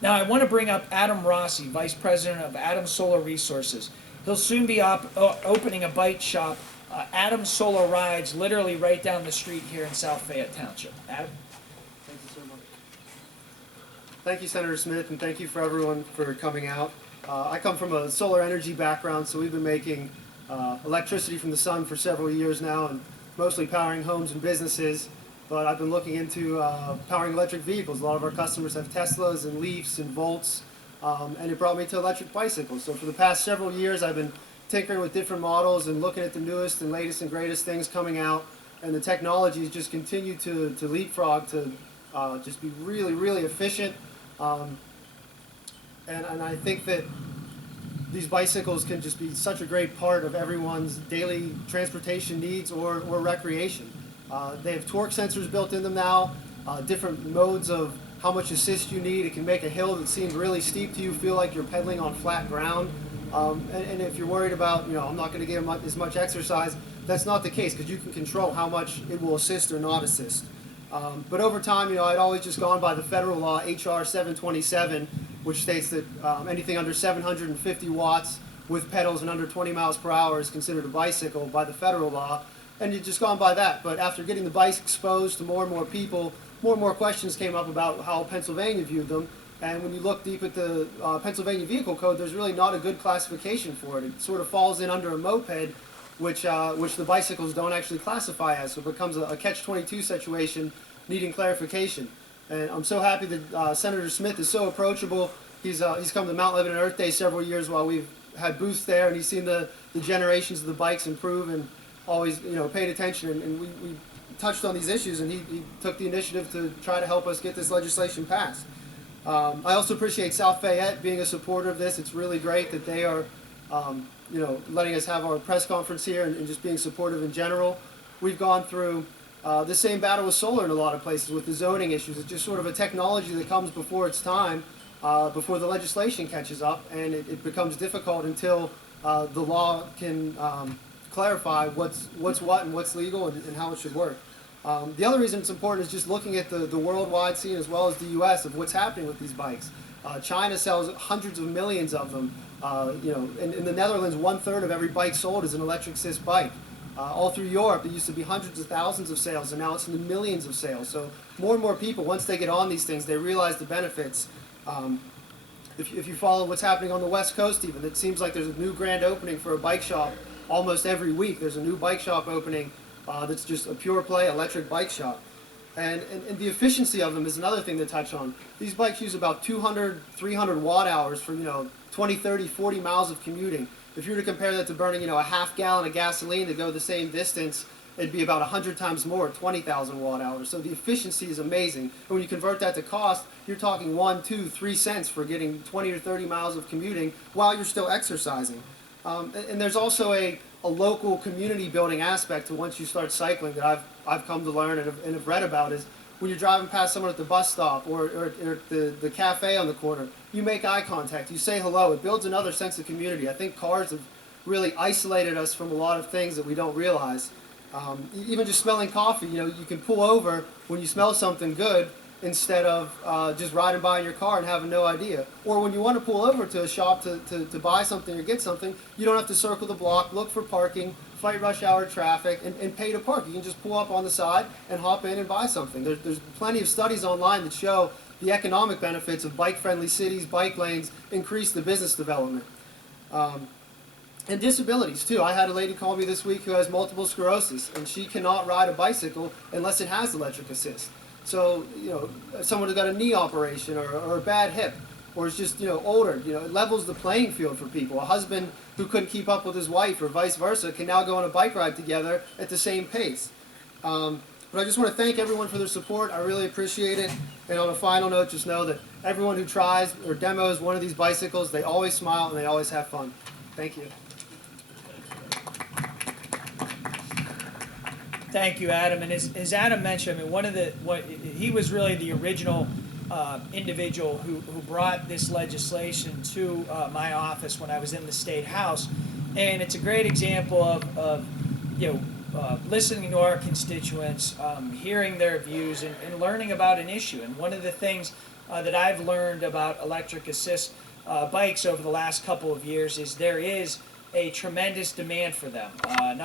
Now I want to bring up Adam Rossi, Vice President of Adam Solar Resources. He'll soon be opening a bike shop, Adam Solar Rides, literally right down the street here in South Fayette Township. Adam? Thank you so much. Thank you, Senator Smith, and thank you for everyone for coming out. I come from a solar energy background, so we've been making electricity from the sun for several years now, and mostly powering homes and businesses. But I've been looking into powering electric vehicles. A lot of our customers have Teslas and Leafs and Volts, and it brought me to electric bicycles. So for the past several years, I've been tinkering with different models and looking at the newest and latest and greatest things coming out, and the technologies just continue to leapfrog to just be really, really efficient. And I think that these bicycles can just be such a great part of everyone's daily transportation needs or recreation. They have torque sensors built in them now, different modes of how much assist you need. It can make a hill that seems really steep to you feel like you're pedaling on flat ground. And if you're worried about, I'm not going to get as much exercise, that's not the case, because you can control how much it will assist or not assist. But over time, I'd always just gone by the federal law, HR727, which states that anything under 750 watts with pedals and under 20 miles per hour is considered a bicycle by the federal law. And you've just gone by that. But after getting the bikes exposed to more and more people, more and more questions came up about how Pennsylvania viewed them. And when you look deep at the Pennsylvania Vehicle Code, there's really not a good classification for it. It sort of falls in under a moped, which the bicycles don't actually classify as. So it becomes a catch-22 situation needing clarification. And I'm so happy that Senator Smith is so approachable. He's come to Mount Lebanon Earth Day several years while we've had booths there, and he's seen the generations of the bikes improve and always paid attention. And we touched on these issues, and he took the initiative to try to help us get this legislation passed. I also appreciate South Fayette being a supporter of this. It's really great that they are letting us have our press conference here and just being supportive in general. We've gone through the same battle with solar in a lot of places with the zoning issues. It's just sort of a technology that comes before its time, before the legislation catches up, and it becomes difficult until the law can clarify what's what and what's legal and how it should work. The other reason it's important is just looking at the worldwide scene as well as the U.S. of what's happening with these bikes. China sells hundreds of millions of them. In the Netherlands, 1/3 of every bike sold is an electric assist bike. All through Europe, it used to be hundreds of thousands of sales, and now it's in the millions of sales. So more and more people, once they get on these things, they realize the benefits. If you follow what's happening on the West Coast even, it seems like there's a new grand opening for a bike shop almost every week. There's a new bike shop opening that's just a pure play electric bike shop. And the efficiency of them is another thing to touch on. These bikes use about 200, 300 watt hours for 20, 30, 40 miles of commuting. If you were to compare that to burning a half gallon of gasoline to go the same distance, it'd be about 100 times more, 20,000 watt hours. So the efficiency is amazing. And when you convert that to cost, you're talking 1, 2, 3 cents for getting 20 or 30 miles of commuting while you're still exercising. And there's also a local community building aspect to once you start cycling that I've come to learn and have read about is when you're driving past someone at the bus stop or at the cafe on the corner, you make eye contact, you say hello. It builds another sense of community. I think cars have really isolated us from a lot of things that we don't realize. Even just smelling coffee, you can pull over when you smell something good instead of just riding by in your car and having no idea. Or when you want to pull over to a shop to buy something or get something, you don't have to circle the block, look for parking, fight rush hour traffic, and pay to park. You can just pull up on the side and hop in and buy something. There's plenty of studies online that show the economic benefits of bike-friendly cities, bike lanes, increase the business development. And disabilities too. I had a lady call me this week who has multiple sclerosis, and she cannot ride a bicycle unless it has electric assist. So, someone who's got a knee operation or a bad hip, or is just, older, it levels the playing field for people. A husband who couldn't keep up with his wife or vice versa can now go on a bike ride together at the same pace. But I just want to thank everyone for their support. I really appreciate it. And on a final note, just know that everyone who tries or demos one of these bicycles, they always smile and they always have fun. Thank you. Thank you, Adam. And as Adam mentioned, he was really the original individual who brought this legislation to my office when I was in the State House, and it's a great example of listening to our constituents, hearing their views, and learning about an issue. And one of the things that I've learned about electric assist bikes over the last couple of years is there is a tremendous demand for them. Not